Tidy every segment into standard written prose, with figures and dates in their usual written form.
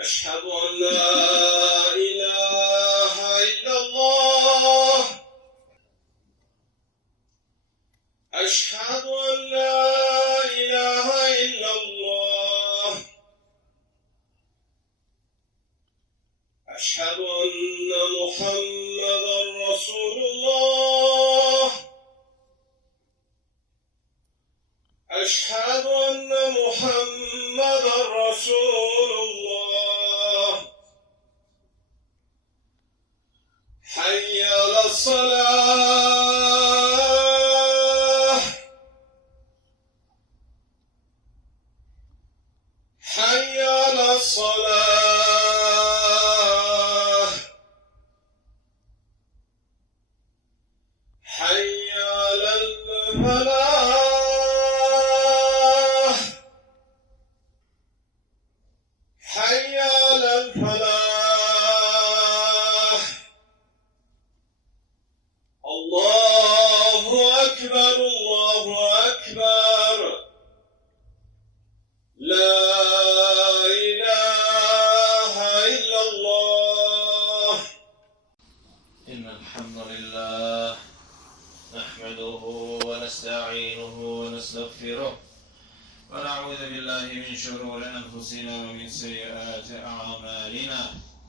أشهد أن لا إله إلا الله. أشهد أن لا إله إلا الله. أشهد أن محمدا رسول الله. أشهد أن محمدا رسول الله. حي على الصلاة. حي على الصلاة. حي على الفلاح. حي على الفلاح. الله أكبر الله أكبر. لا إله إلا الله. إن الحمد لله نحمده ونستعينه ونستغفره ونعوذ بالله من شرور أنفسنا ومن سيئات أعمالنا.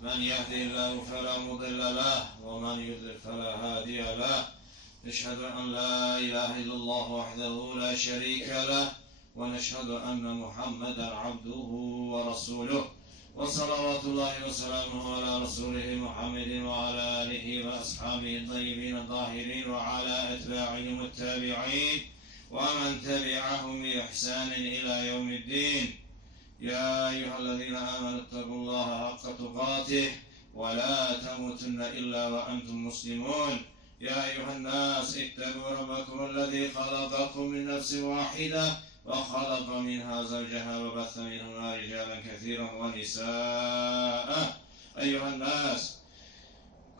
من يهدي الله فلا مضل له ومن يضلل فلا هادي له. نشهد أن لا إله إلا الله وحده لا شريك له ونشهد أن محمدا عبده ورسوله وصلوات الله وسلامه على رسوله محمد وعلى آله وأصحابه الطيبين الطاهرين وعلى أتباعهم التابعين ومن تبعهم بإحسان إلى يوم الدين. يا أيها الذين آمنوا اتقوا الله حق تقاته ولا تموتن إلا وأنتم مسلمون. يا أيها الناس اتقوا ربكم الذي خلقكم من نفس واحدة وخلق منها زوجها وبث منهما رجالا كثيرا ونساء. أيها الناس،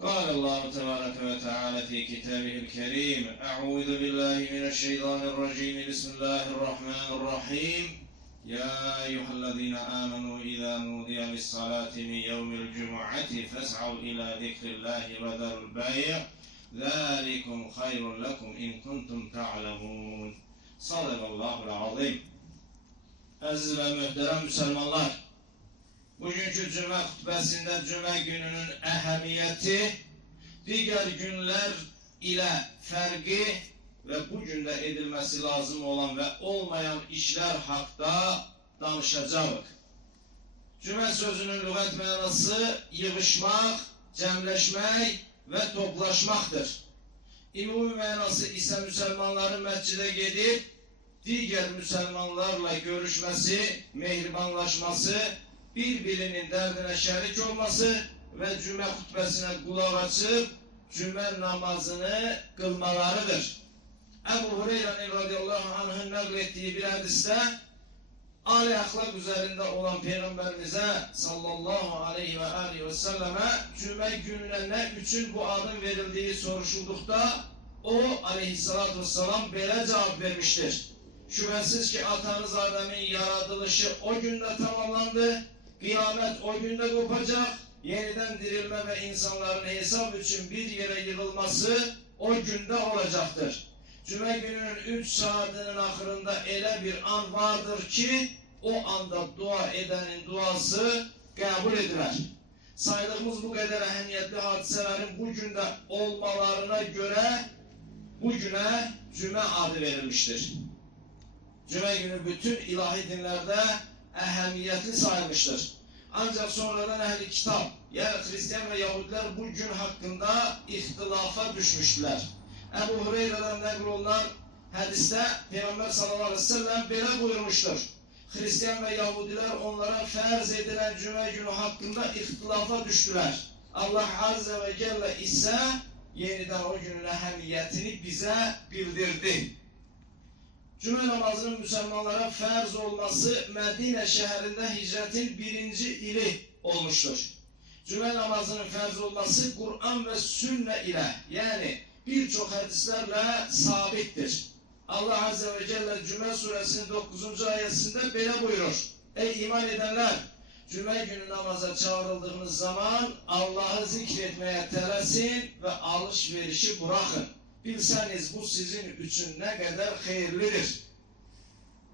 قال الله تبارك وتعالى في كتابه الكريم: أعوذ بالله من الشيطان الرجيم. بسم الله الرحمن الرحيم. يا أيها الذين آمنوا إذا نودي للصلاة من يوم الجمعة فاسعوا إلى ذكر الله وذروا البيع ذلكم خير لكم إن كنتم تعلمون. Sadakallahul azim. Aziz ve muhterem Müslümanlar, bugünkü cuma hutbesinde cuma gününün ehemmiyeti, diğer günler ile farkı ve bugün de edilmesi lazım olan ve olmayan işler hakkında danışacağız. Cuma sözünün lügat manası yığışmak, cemleşmek ve toplaşmaktır. İmumi manası ise Müslümanların mescide gidip diğer Müslümanlarla görüşmesi, mehribanlaşması, birbirinin derdine şerik olması ve cuma hutbesine kulak açıp cuma namazını kılmalarıdır. Ebu Hureyre'nin radıyallahu anh'ın naklettiği bir hadiste âli ahlak üzerinde olan Peygamberimize sallallahu aleyhi ve selleme cuma gününe ne için bu adın verildiği soruşuldukta o aleyhissalatü vesselam böyle cevap vermiştir: şüphesiz ki atanız Adem'in yaratılışı o günde tamamlandı, kıyamet o günde kopacak, yeniden dirilme ve insanların hesap için bir yere yığılması o günde olacaktır. Cuma gününün 3 saatinin ahırında öyle bir an vardır ki o anda dua edenin duası kabul edilir. Saydığımız bu kadar ehemmiyetli hadiselerin bu günde olmalarına göre bugüne cuma adı verilmiştir. Cuma günü bütün ilahi dinlerde ehemmiyetli sayılmıştır. Ancak sonradan ehli kitap yani Hristiyan ve Yahudiler bu gün hakkında ihtilafa düşmüştüler. Ebu Hureyre'den naklolunan hadiste Peygamber sallallahu aleyhi ve sellem böyle buyurmuştur: Hristiyan ve Yahudiler onlara farz edilen cuma günü hakkında ihtilafa düştüler. Allah azze ve celle ise yeniden o günün ehemmiyetini bize bildirdi. Cuma namazının Müslümanlara farz olması Medine şehrinde hicretin 1. ili olmuştur. Cuma namazının farz olması Kur'an ve sünne ile yani birçok hadislerle sabittir. Allah Azze ve Celle Cuma suresinin 9. ayetinde böyle buyurur: Ey iman edenler! Cuma günü namaza çağrıldığınız zaman Allah'ı zikretmeye tələsin ve alışverişi bırakın. Bilseniz bu sizin için ne kadar hayırlıdır.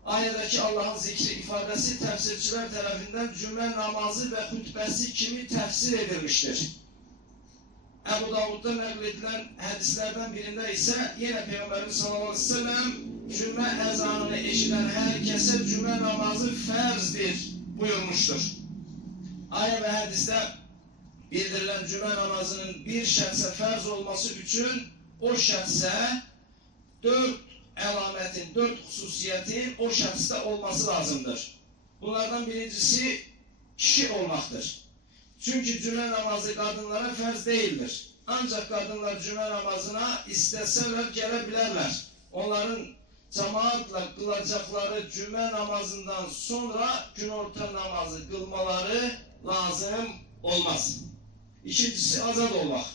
Ayədəki Allah'ın zikri ifadesi tefsirçiler tarafından cümle namazı ve hutbesi kimi tefsir edilmiştir. Ebu Davud'da nəql edilen hadislerden birinde ise yine Peygamberimiz sallallahu aleyhi ve sellem cümle ezanını eşiden herkese cümle namazı ferzdir buyurmuştur. Ayet ve hadiste bildirilen cümle namazının bir şəxsə ferz olması için o şəxsə 4 elametin, 4 hususiyetin o şəxsdə olması lazımdır. Bunlardan birincisi kişi olmaktır. Çünkü cümle namazı kadınlara ferz değildir. Ancak kadınlar cümle namazına isteseler gelebilirler. Onların cemaatla kılacakları cümle namazından sonra günorta namazı kılmaları lazım olmaz. İkincisi azad olmak.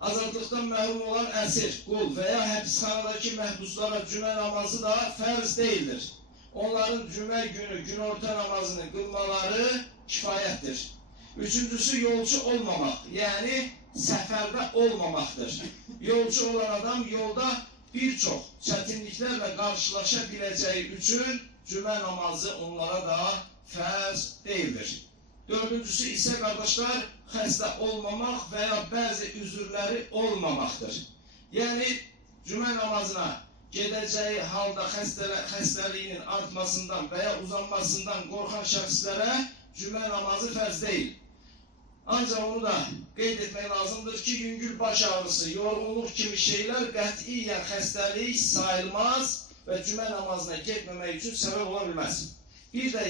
Azadlıktan məhrum olan əsir, kul veya hapishanedeki məhbuslara cümle namazı da ferz değildir. Onların cümle günü günorta namazını kılmaları kifayettir. Üçüncüsü yolcu olmamak, yani seferde olmamaktır. Yolcu olan adam yolda birçok çetinliklerle karşılaşabileceği için cüme namazı onlara da ferz değildir. Dördüncüsü ise kardeşler hasta olmamak veya bazı üzürleri olmamaktır. Yani cüme namazına gideceği halde hastalığının artmasından veya uzanmasından korkan şahıslara cüme namazı ferz değil. Ancak onu da qeyd etmək lazımdır ki, yüngül baş ağrısı, yorğunluq kimi şeyler qətiyyən xəstəlik sayılmaz ve cümə namazına getməmək üçün səbəb ola bilməz. Bir de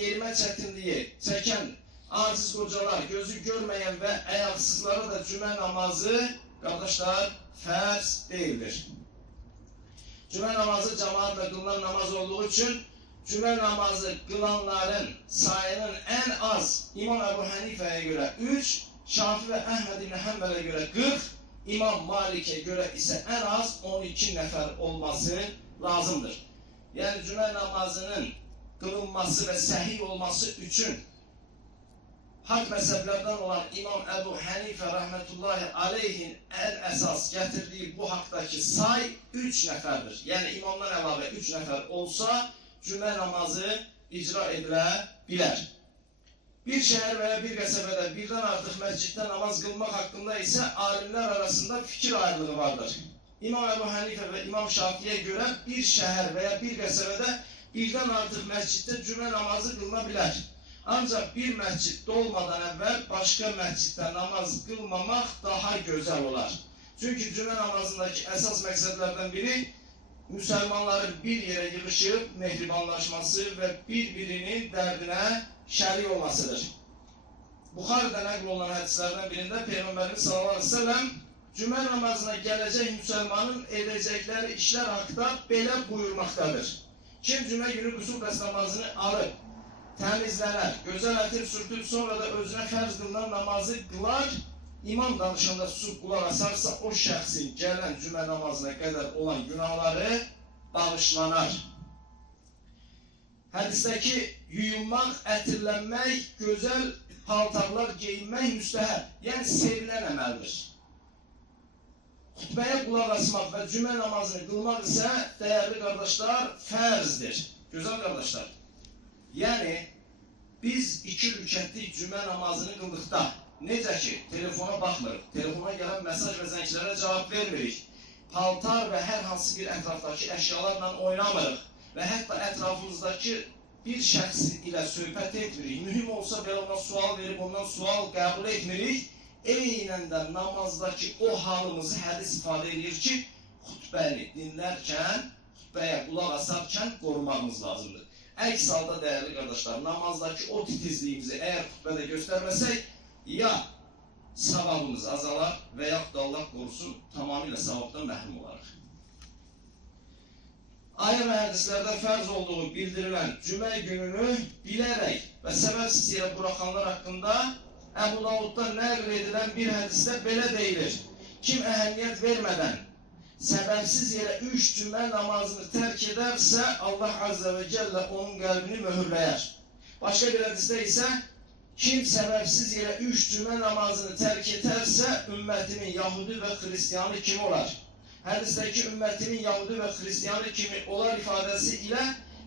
yerimə çətinliyi çəkən aciz qocalar, gözü görməyən və ayaksızlara da cümə namazı, qardaşlar, fərz değildir. Cümə namazı cemaatla kılınan namaz olduğu için cümle namazı kılanların sayının en az İmam Ebu Hanife'ye göre 3, Şafi ve Ahmed İbni Hanbel'e göre 40, İmam Malik'e göre ise en az 12 nefer olması lazımdır. Yani cümle namazının kılınması ve sahih olması için hak mezheplerden olan İmam Ebu Hanife rahmetullahi aleyhin en esas getirdiği bu haktaki say 3 neferdir. Yani imamdan elave 3 nefer olsa cümle namazı icra edilebilir. Bir şehir veya bir qəsəbədə birden artık mescitte namaz kılmak hakkında ise alimler arasında fikir ayrılığı vardır. İmam Ebu Hanife ve İmam Şafii'ye göre bir şehir veya bir qəsəbədə birden artık mescitte cümle namazı kılınabilir. Ancak bir mescit dolmadan evvel başka mescitte namaz kılmamak daha güzel olar. Çünkü cümle namazındaki esas məqsədlərdən biri Müslümanların bir yere yığışıp mehribanlaşması ve birbirinin derdine şərik olmasıdır. Buxarıda nəql olan hadislerden birinde Peygamberimiz sallallahu aleyhi ve sellem cümə namazına gelecek Müslümanın edecekleri işler hakkında belə buyurmaktadır. Kim cümə günü qüsul bəs namazını alıp, temizlenir, gözəl ətir sürtüp sonra da özüne fərz qılınan namazı qılar, İmam danışanda susup kulak asarsa o şəxsin gələn cümə namazına qədər olan günahları bağışlanar. Hədisdəki yuyunmaq, ətirlənmək, gözəl paltarlar geyinmək müstəhəb, yəni sevilən əməldir. Xutbəyə qulaq asmaq və cümə namazını qılmaq isə dəyərli qardaşlar fərzdir. Gözəl qardaşlar. Yəni biz 2 rükətlik cümə namazını qıldıqda necə ki, telefona baxmırıq, telefona gələn mesaj və zənglərə cavab vermirik, paltar və hər hansı bir ətrafdakı əşyalarla oynamırıq və hətta ətrafımızdakı bir şəxs ilə söhbət etmirik, mühüm olsa belə ona sual verib ondan sual qəbul etmirik, eynən də namazdakı o halımızı hədis ifadə edir ki, xutbəni dinlərkən, xutbəyə qulaq asarkən qorumağımız lazımdır. Əks halda dəyərli qardaşlar, namazdakı o titizliyimizi əgər xutbədə göstərməsək, ya savabımız azalar veya da Allah korusun tamamıyla savabdan məhrum olarıq. Ayet ve hadislerde ferz olduğu bildirilen cümle gününü bilerek ve sebepsiz yere bırakanlar hakkında Ebu Davud'da nəql edilen bir hadiste belə deyilir. Kim ehemmiyet vermeden sebepsiz yere 3 cümle namazını terk ederse Allah Azze ve Celle onun kalbini mühürler. Başka bir hadiste ise Kim sebepsiz yere 3 cümə namazını terk ederse ümmetimin Yahudi ve Hristiyanı kimi olar? Hadisteki ümmetimin Yahudi ve Hristiyanı kimi olar ifadesi ile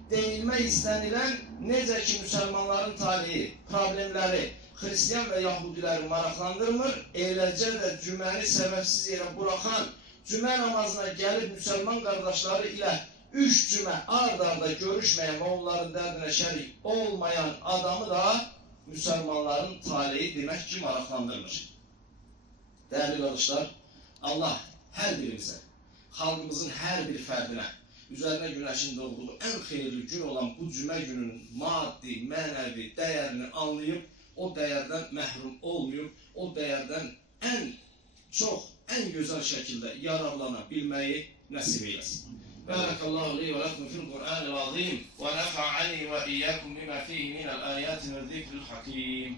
değinme istenilen necə ki Müslümanların talihi, problemleri Hristiyan ve Yahudileri maraqlandırmır, eləcə də cüməni sebepsiz yere bırakan, cümə namazına gelip Müslüman kardeşleri ile 3 cümə ard-arda görüşmeyen ve onların dərdinə şərik olmayan adamı da Müslümanların talihi demek ki maraqlandırmır. Değerli kardeşler, Allah her birimize, halkımızın her bir ferdine, üzerine güneşin doğduğu en hayırlı gün olan bu cümə gününün maddi, mənəvi değerini anlayıp, o değerden məhrum olmayıp, o değerden en güzel şekilde yararlanabilmeyi nasip eylesin. Barakallahu li ve lekum fil Kur'anil azim ve nefa'ani ve iyyakum bima fihi minel ayati ve zikril hakim.